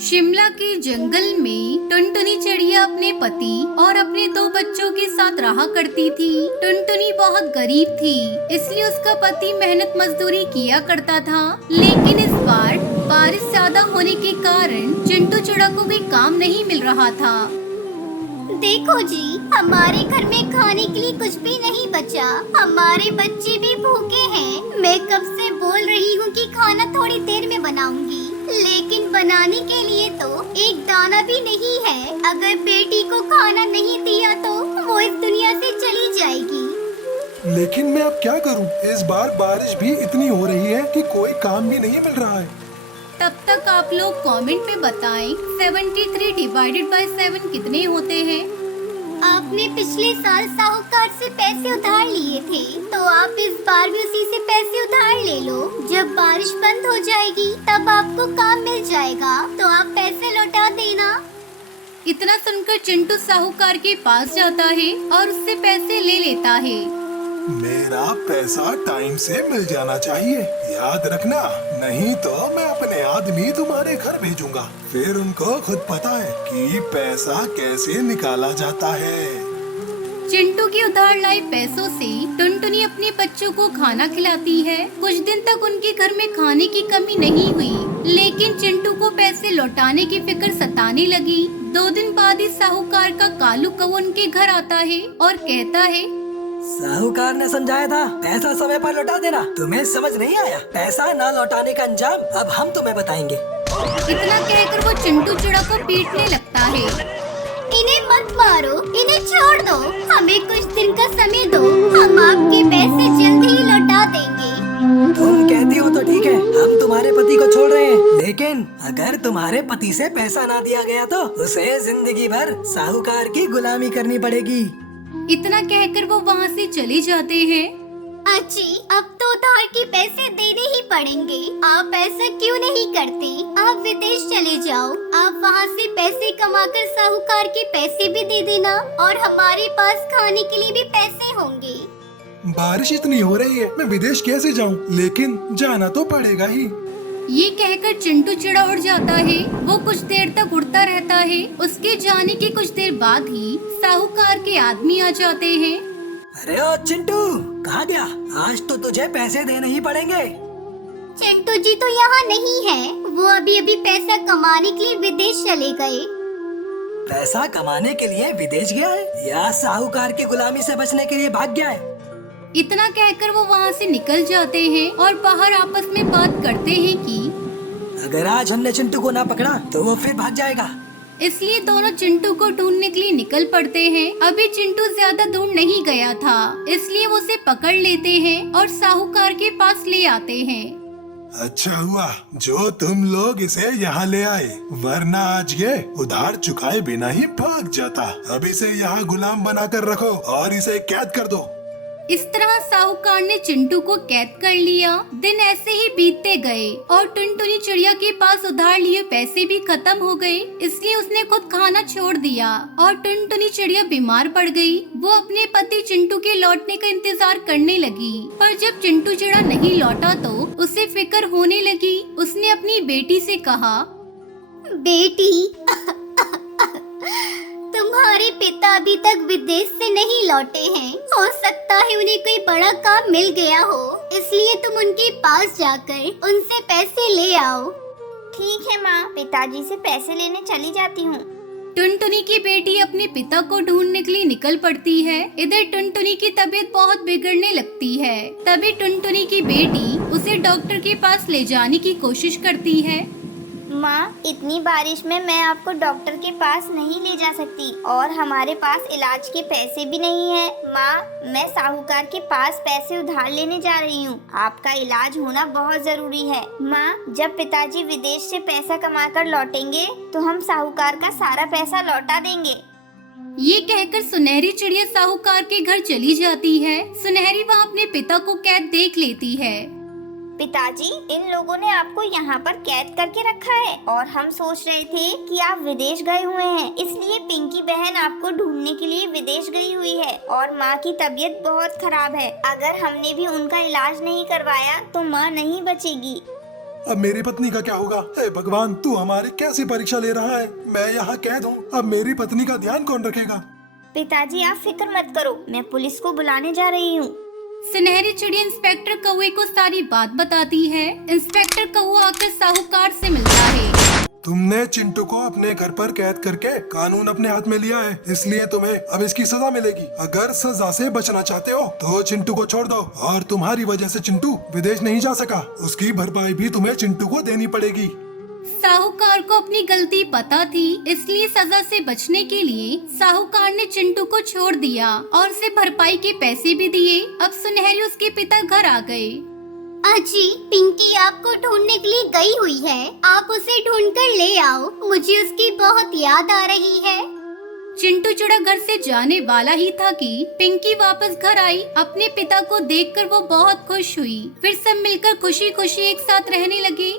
शिमला के जंगल में टुनटुनी चिड़िया अपने पति और अपने 2 बच्चों के साथ रहा करती थी। टुनटुनी बहुत गरीब थी, इसलिए उसका पति मेहनत मजदूरी किया करता था। लेकिन इस बार बारिश ज्यादा होने के कारण चिंटू चिड़ा को भी काम नहीं मिल रहा था। देखो जी, हमारे घर में खाने के लिए कुछ भी नहीं बचा। हमारे बच्चे भी भूखे हैं। मैं कब से बोल रही हूँ कि खाना थोड़ी देर में बनाऊंगी, लेकिन बनाने के लिए तो एक दाना भी नहीं है। अगर बेटी को खाना नहीं दिया तो वो इस दुनिया से चली जाएगी। लेकिन मैं अब क्या करूं? इस बार बारिश भी इतनी हो रही है कि कोई काम भी नहीं मिल रहा है। तब तक आप लोग कमेंट में बताएं 73 डिवाइडेड बाय 7 कितने होते हैं। आपने पिछले साल साहूकार से पैसे उधार लिए थे, तो आप इस बार भी उसी से पैसे उधार ले लो। जब बारिश बंद हो जाएगी तब आपको काम मिल जाएगा, तो आप पैसे लौटा देना। इतना सुनकर चिंटू साहूकार के पास जाता है और उससे पैसे ले लेता है। मेरा पैसा टाइम से मिल जाना चाहिए, याद रखना, नहीं तो मैं अपने आदमी तुम्हारे घर भेजूंगा। फिर उनको खुद पता है कि पैसा कैसे निकाला जाता है। चिंटू के उधार लाए पैसों से टुनटुनी अपने बच्चों को खाना खिलाती है। कुछ दिन तक उनके घर में खाने की कमी नहीं हुई, लेकिन चिंटू को पैसे लौटाने की फिक्र सताने लगी। 2 दिन बाद ही साहूकार का कालू कौवा उनके घर आता है और कहता है, साहूकार ने समझाया था पैसा समय पर लौटा देना, तुम्हें समझ नहीं आया। पैसा ना लौटाने का अंजाम अब हम तुम्हें बताएंगे। इतना कहकर वो चिंटू चिड़ा को पीटने लगता है। इन्हें मत मारो, इन्हें छोड़ दो, हमें कुछ दिन का समय दो, हम आपके पैसे जल्द ही लौटा देंगे। तुम कहती हो तो ठीक है, हम तुम्हारे पति को छोड़ रहे हैं, लेकिन अगर तुम्हारे पति से पैसा ना दिया गया तो उसे जिंदगी भर साहूकार की गुलामी करनी पड़ेगी। इतना कहकर वो वहाँ से चले जाते हैं। अच्छी, अब तो उधार के पैसे देने ही पड़ेंगे। आप ऐसा क्यों नहीं करते? आप विदेश चले जाओ, आप वहाँ से पैसे कमाकर साहूकार के पैसे भी दे देना और हमारे पास खाने के लिए भी पैसे होंगे। बारिश इतनी हो रही है, मैं विदेश कैसे जाऊं? लेकिन जाना तो पड़ेगा ही। ये कहकर चिंटू चिड़ा उड़ जाता है। वो कुछ देर तक उड़ता रहता है। उसके जाने के कुछ देर बाद ही साहूकार के आदमी आ जाते हैं। अरे ओ चिंटू, कहाँ गया? आज तो तुझे पैसे देने ही पड़ेंगे। चिंटू जी तो यहाँ नहीं है, वो अभी अभी पैसा कमाने के लिए विदेश चले गए। पैसा कमाने के लिए विदेश गया है या साहूकार की गुलामी से बचने के लिए भाग गया है? इतना कहकर वो वहाँ से निकल जाते हैं और बाहर आपस में बात करते हैं कि अगर आज हमने चिंटू को ना पकड़ा तो वो फिर भाग जाएगा। इसलिए दोनों चिंटू को ढूंढने के लिए निकल पड़ते हैं। अभी चिंटू ज्यादा दूर नहीं गया था, इसलिए वो उसे पकड़ लेते हैं और साहूकार के पास ले आते हैं। अच्छा हुआ जो तुम लोग इसे यहाँ ले आए, वरना आज ये उधार चुकाए बिना ही भाग जाता। अब इसे यहाँ गुलाम बनाकर रखो और इसे कैद कर दो। इस तरह साहूकार ने चिंटू को कैद कर लिया। दिन ऐसे ही बीतते गए और टुनटुनी चिड़िया के पास उधार लिए पैसे भी खत्म हो गए, इसलिए उसने खुद खाना छोड़ दिया और टुनटुनी चिड़िया बीमार पड़ गई। वो अपने पति चिंटू के लौटने का इंतजार करने लगी, पर जब चिंटू चिड़ा नहीं लौटा तो उसे फिक्र होने लगी। उसने अपनी बेटी से कहा, बेटी, तुम्हारे पिता अभी तक विदेश से नहीं लौटे हैं। हो सकता है उन्हें कोई बड़ा काम मिल गया हो, इसलिए तुम उनके पास जाकर उनसे पैसे ले आओ। ठीक है माँ, पिताजी से पैसे लेने चली जाती हूँ। टुनटुनी की बेटी अपने पिता को ढूंढने के लिए निकल पड़ती है। इधर टुनटुनी की तबीयत बहुत बिगड़ने लगती है। तभी टुनटुनी की बेटी उसे डॉक्टर के पास ले जाने की कोशिश करती है। माँ, इतनी बारिश में मैं आपको डॉक्टर के पास नहीं ले जा सकती और हमारे पास इलाज के पैसे भी नहीं है। माँ, मैं साहूकार के पास पैसे उधार लेने जा रही हूँ। आपका इलाज होना बहुत जरूरी है। माँ, जब पिताजी विदेश से पैसा कमाकर लौटेंगे तो हम साहूकार का सारा पैसा लौटा देंगे। ये कहकर सुनहरी चिड़िया साहूकार के घर चली जाती है। सुनहरी वहाँ अपने पिता को कैद देख लेती है। पिताजी, इन लोगों ने आपको यहाँ पर कैद करके रखा है और हम सोच रहे थे कि आप विदेश गए हुए हैं, इसलिए पिंकी बहन आपको ढूंढने के लिए विदेश गई हुई है और माँ की तबीयत बहुत खराब है। अगर हमने भी उनका इलाज नहीं करवाया तो माँ नहीं बचेगी। अब मेरी पत्नी का क्या होगा? हे भगवान, तू हमारी कैसी परीक्षा ले रहा है? मैं यहाँ कैद हूँ, अब मेरी पत्नी का ध्यान कौन रखेगा? पिताजी आप फिक्र मत करो, मैं पुलिस को बुलाने जा रही हूँ। सुनहरी चिड़िया इंस्पेक्टर कौवे को सारी बात बताती है। इंस्पेक्टर कौवा आकर साहूकार से मिलता है। तुमने चिंटू को अपने घर पर कैद करके कानून अपने हाथ में लिया है, इसलिए तुम्हें अब इसकी सजा मिलेगी। अगर सजा से बचना चाहते हो तो चिंटू को छोड़ दो, और तुम्हारी वजह से चिंटू विदेश नहीं जा सका, उसकी भरपाई भी तुम्हें चिंटू को देनी पड़ेगी। साहूकार को अपनी गलती पता थी, इसलिए सजा से बचने के लिए साहूकार ने चिंटू को छोड़ दिया और उसे भरपाई के पैसे भी दिए। अब सुनहरी उसके पिता घर आ गए। अजी, पिंकी आपको ढूंढने के लिए गई हुई है, आप उसे ढूंढ कर ले आओ, मुझे उसकी बहुत याद आ रही है। चिंटू चुड़ा घर से जाने वाला ही था कि पिंकी वापस घर आई। अपने पिता को देखकर वो बहुत खुश हुई। फिर सब मिलकर खुशी खुशी एक साथ रहने लगे।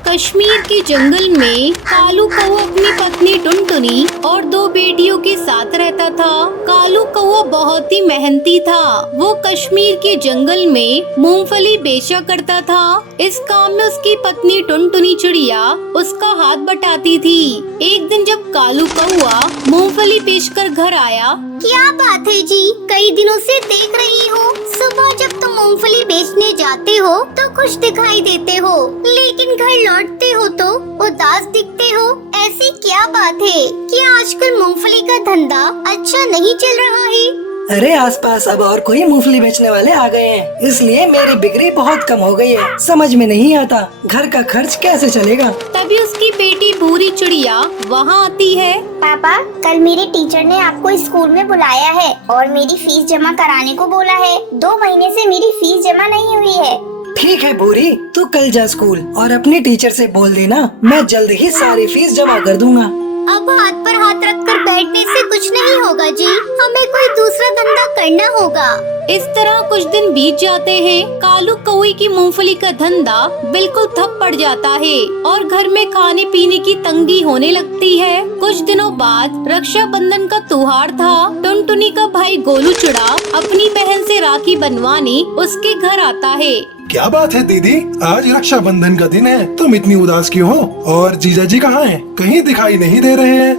कश्मीर के जंगल में कालू कौवा अपनी पत्नी टुनटुनी और 2 बेटियों के साथ रहता था। कालू कौवा बहुत ही मेहनती था। वो कश्मीर के जंगल में मूंगफली बेचा करता था। इस काम में उसकी पत्नी टुनटुनी चिड़िया उसका हाथ बटाती थी। एक दिन जब कालू कौवा मूंगफली बेचकर घर आया। क्या बात है जी, कई दिनों से देख रही हूँ, सुबह जब तुम मूंगफली बेचने जाते हो तो खुश दिखाई देते हो, लेकिन घर लौटते हो तो उदास दिखते हो। ऐसी क्या बात है? क्या आजकल मूंगफली का धंधा अच्छा नहीं चल रहा है? अरे आसपास अब और कोई मूंगफली बेचने वाले आ गए हैं, इसलिए मेरी बिक्री बहुत कम हो गई है। समझ में नहीं आता घर का खर्च कैसे चलेगा। तभी उसकी बेटी भूरी चिड़िया वहाँ आती है। पापा, कल मेरे टीचर ने आपको स्कूल में बुलाया है और मेरी फीस जमा कराने को बोला है। 2 महीने से मेरी फीस जमा नहीं हुई है। ठीक है भूरी, तू कल जा स्कूल और अपने टीचर से बोल देना, मैं जल्द ही सारी फीस जमा कर दूंगा। अब हाथ पर हाथ रखकर बैठने से कुछ नहीं होगा जी, हमें कोई दूसरा धंधा करना होगा। इस तरह कुछ दिन बीत जाते हैं। कालू कौवे की मूंगफली का धंधा बिल्कुल ठप पड़ जाता है और घर में खाने पीने की तंगी होने लगती है। कुछ दिनों बाद रक्षाबंधन का त्योहार था। टुनटुनी का भाई गोलू चुड़ा अपनी बहन से राखी बनवाने उसके घर आता है। क्या बात है दीदी, आज रक्षाबंधन का दिन है, तुम इतनी उदास क्यों हो? और जीजा जी कहाँ हैं? कहीं दिखाई नहीं दे रहे हैं।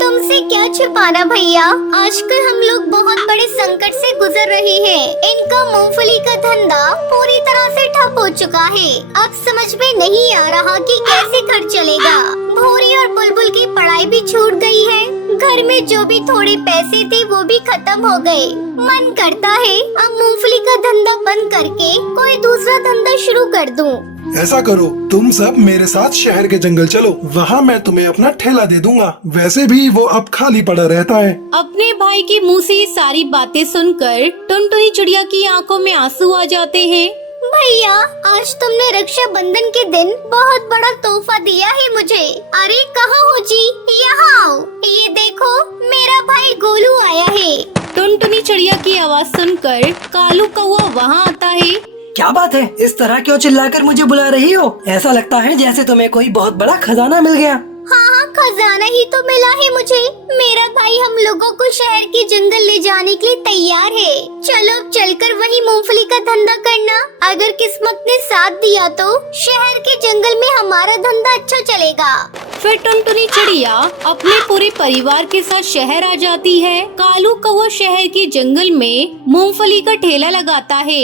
तुमसे क्या छिपाना भैया, आजकल हम लोग बहुत बड़े संकट से गुजर रहे हैं। इनका मूंगफली का धंधा पूरी तरह से ठप हो चुका है। अब समझ में नहीं आ रहा कि कैसे घर चलेगा। भूरी और बुलबुल की पढ़ाई भी छूट गई है। घर में जो भी थोड़े पैसे थे वो भी खत्म हो गए। मन करता है अब मूंगफली का धंधा बंद करके कोई दूसरा धंधा शुरू कर दूं। ऐसा करो, तुम सब मेरे साथ शहर के जंगल चलो, वहाँ मैं तुम्हें अपना ठेला दे दूंगा। वैसे भी वो अब खाली पड़ा रहता है। अपने भाई के मुंह से ये सारी बातें सुनकर टुनटुनी चिड़िया की आंखों में आंसू आ जाते हैं। भैया, आज तुमने रक्षाबंधन के दिन बहुत बड़ा तोहफा दिया है मुझे। अरे कहाँ हो जी, यहाँ आओ। ये देखो, मेरा भाई गोलू आया है। टुनटुनी चिड़िया की आवाज सुनकर कालू कौवा वहाँ आता है। क्या बात है, इस तरह क्यों चिल्लाकर मुझे बुला रही हो? ऐसा लगता है जैसे तुम्हें कोई बहुत बड़ा खजाना मिल गया। हाँ, खजाना ही तो मिला है मुझे। मेरा भाई हम लोगों को शहर के जंगल ले जाने के लिए तैयार है। चलो अब चलकर वही मूंगफली का धंधा करना। अगर किस्मत ने साथ दिया तो शहर के जंगल में हमारा धंधा अच्छा चलेगा। फिर टुनटुनी चिड़िया अपने पूरे परिवार के साथ शहर आ जाती है। कालू कौवा शहर के जंगल में मूंगफली का ठेला लगाता है।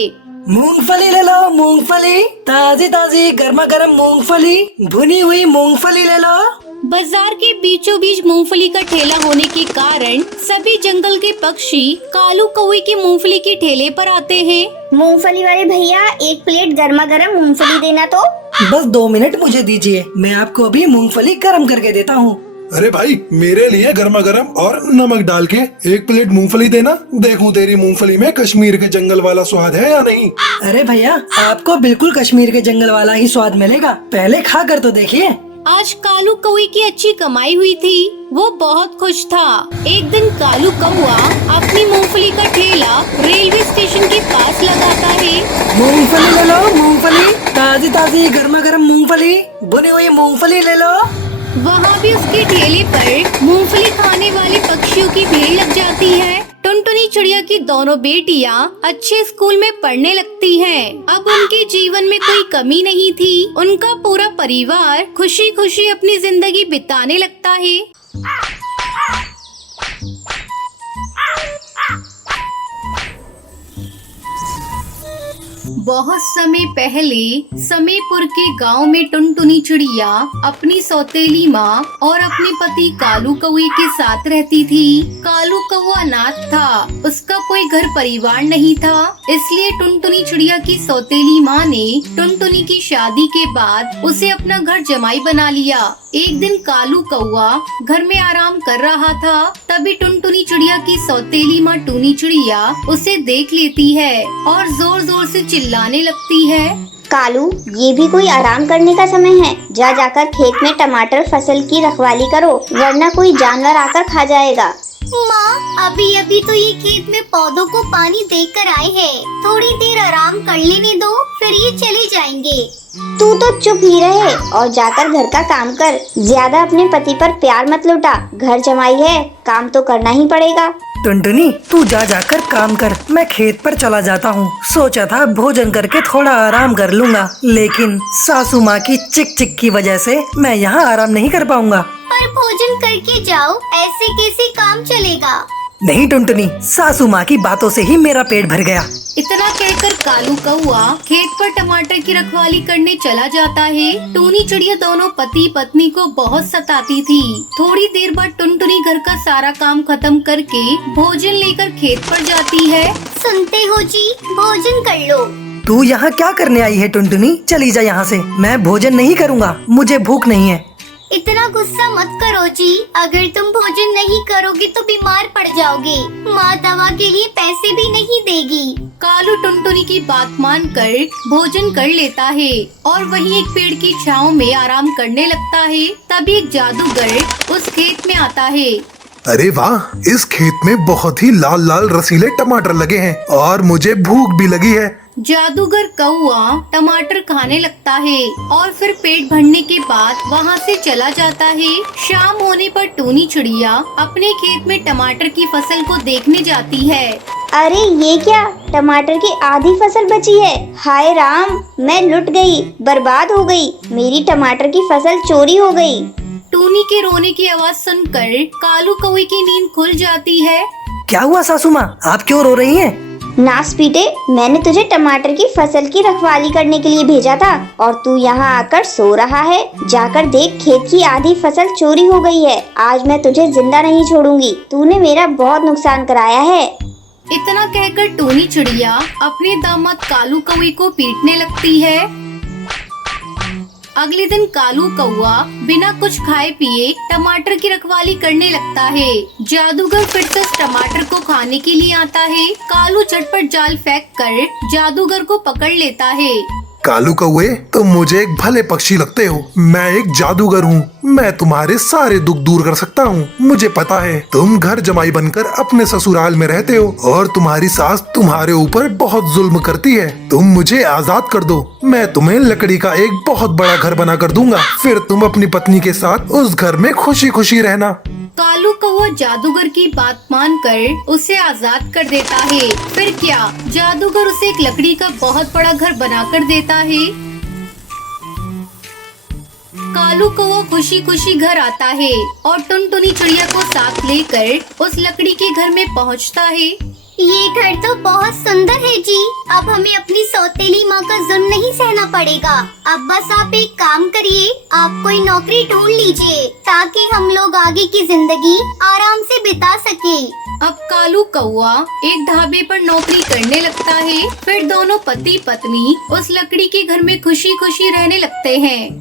मूंगफली ले लो, मूंगफली ताजी ताजी गर्मा गर्म मूंगफली, भुनी हुई मूंगफली ले लो। बाजार के बीचों बीच मूंगफली का ठेला होने के कारण सभी जंगल के पक्षी कालू कौवे की मूंगफली के ठेले पर आते हैं। मूंगफली वाले भैया, 1 प्लेट गर्मा गर्म मूंगफली देना तो। बस 2 मिनट मुझे दीजिए, मैं आपको अभी मूंगफली गर्म करके देता हूँ। अरे भाई, मेरे लिए गर्मा गर्म और नमक डाल के 1 प्लेट मूंगफली देना। देखूं तेरी मूंगफली में कश्मीर के जंगल वाला स्वाद है या नहीं। अरे भैया, आपको बिल्कुल कश्मीर के जंगल वाला ही स्वाद मिलेगा, पहले खा कर तो देखिए। आज कालू कौवे की अच्छी कमाई हुई थी, वो बहुत खुश था। एक दिन कालू कौवा अपनी मूंगफली का ठेला रेलवे स्टेशन के पास लगाता है। मूंगफली ले लो, मूंगफली ताजी ताजी गर्मा गर्म मूंगफली, भुनी हुई मूंगफली ले लो। वहाँ भी उसके ठेले पर मूंगफली खाने वाले पक्षियों की भीड़ लग जाती है। टुनटुनी चिड़िया की दोनों बेटियां अच्छे स्कूल में पढ़ने लगती हैं। अब उनके जीवन में कोई कमी नहीं थी। उनका पूरा परिवार खुशी खुशी अपनी जिंदगी बिताने लगता है। बहुत समय पहले समेपुर के गांव में टुनटुनी चिड़िया अपनी सौतेली माँ और अपने पति कालू कौवे के साथ रहती थी। कालू कौवा अनाथ था, उसका कोई घर परिवार नहीं था, इसलिए टुनटुनी चिड़िया की सौतेली माँ ने टुनटुनी की शादी के बाद उसे अपना घर जमाई बना लिया। एक दिन कालू कौवा घर में आराम कर रहा था, तभी टुनटुनी चिड़िया की सौतेली माँ टूनी चिड़िया उसे देख लेती है और जोर जोर से चिल्लाने लगती है। कालू, ये भी कोई आराम करने का समय है? जाकर खेत में टमाटर फसल की रखवाली करो, वरना कोई जानवर आकर खा जाएगा। माँ, अभी अभी तो ये खेत में पौधों को पानी देकर आए हैं। थोड़ी देर आराम कर लेने दो, फिर ये चले जाएंगे। तू तो चुप ही रहे और जाकर घर का काम कर। ज्यादा अपने पति पर प्यार मत लुटा, घर जमाई है, काम तो करना ही पड़ेगा। टुनटुनी, तू जाकर काम कर, मैं खेत पर चला जाता हूँ। सोचा था भोजन करके थोड़ा आराम कर लूँगा, लेकिन सासू माँ की चिक चिक की वजह से मैं यहाँ आराम नहीं कर पाऊँगा। पर भोजन करके जाओ, ऐसे कैसे काम चलेगा? नहीं टुनटुनी, सासू माँ की बातों से ही मेरा पेट भर गया। इतना कहकर कालू कौवा खेत पर टमाटर की रखवाली करने चला जाता है। टूनी चिड़िया दोनों पति पत्नी को बहुत सताती थी। थोड़ी देर बाद टुनटुनी घर का सारा काम खत्म करके भोजन लेकर खेत पर जाती है। सुनते हो जी, भोजन कर लो। तू यहाँ क्या करने आई है टुनटुनी? चली जा यहाँ से, मैं भोजन नहीं करूँगा, मुझे भूख नहीं है। इतना गुस्सा मत करो जी, अगर तुम भोजन नहीं करोगे तो बीमार पड़ जाओगे। माँ दवा के लिए पैसे भी नहीं देगी। कालू टुनटुनी की बात मानकर भोजन कर लेता है और वहीं एक पेड़ की छांव में आराम करने लगता है। तभी एक जादूगर उस खेत में आता है। अरे वाह, इस खेत में बहुत ही लाल लाल रसीले टमाटर लगे हैं और मुझे भूख भी लगी है। जादूगर कौवा टमाटर खाने लगता है और फिर पेट भरने के बाद वहाँ से चला जाता है। शाम होने पर टूनी चिड़िया अपने खेत में टमाटर की फसल को देखने जाती है। अरे ये क्या, टमाटर की आधी फसल बची है। हाय राम, मैं लुट गई, बर्बाद हो गई, मेरी टमाटर की फसल चोरी हो गई। टूनी के रोने की आवाज सुनकर कालू कौवे की नींद खुल जाती है। क्या हुआ सासू माँ, आप क्यों रो रही हैं? नास पीटे, मैंने तुझे टमाटर की फसल की रखवाली करने के लिए भेजा था और तू यहाँ आकर सो रहा है। जाकर देख, खेत की आधी फसल चोरी हो गई है। आज मैं तुझे जिंदा नहीं छोड़ूंगी, तूने मेरा बहुत नुकसान कराया है। इतना कहकर टूनी चिड़िया अपने दामाद कालू कौवे को पीटने लगती है। अगले दिन कालू कौवा बिना कुछ खाए पिए टमाटर की रखवाली करने लगता है। जादूगर फिर से उस टमाटर को खाने के लिए आता है। कालू झटपट जाल फेंक कर जादूगर को पकड़ लेता है। कालू कौवे, तुम मुझे एक भले पक्षी लगते हो। मैं एक जादूगर हूँ, मैं तुम्हारे सारे दुख दूर कर सकता हूँ। मुझे पता है तुम घर जमाई बनकर अपने ससुराल में रहते हो और तुम्हारी सास तुम्हारे ऊपर बहुत जुल्म करती है। तुम मुझे आजाद कर दो, मैं तुम्हें लकड़ी का एक बहुत बड़ा घर बना कर दूंगा। फिर तुम अपनी पत्नी के साथ उस घर में खुशी खुशी रहना। कालू कौवा जादूगर की बात मानकर उसे आजाद कर देता है। फिर क्या, जादूगर उसे एक लकड़ी का बहुत बड़ा घर बनाकर देता है। कालू कौवा खुशी खुशी घर आता है और टुनटुनी चिड़िया को साथ लेकर उस लकड़ी के घर में पहुंचता है। ये घर तो बहुत सुंदर है जी। अब हमें अपनी सौतेली माँ का जुल्म नहीं सहना पड़ेगा। अब बस आप एक काम करिए, आप कोई नौकरी ढूंढ लीजिए ताकि हम लोग आगे की जिंदगी आराम से बिता सके। अब कालू कौवा एक ढाबे पर नौकरी करने लगता है। फिर दोनों पति पत्नी उस लकड़ी के घर में खुशी खुशी रहने लगते हैं।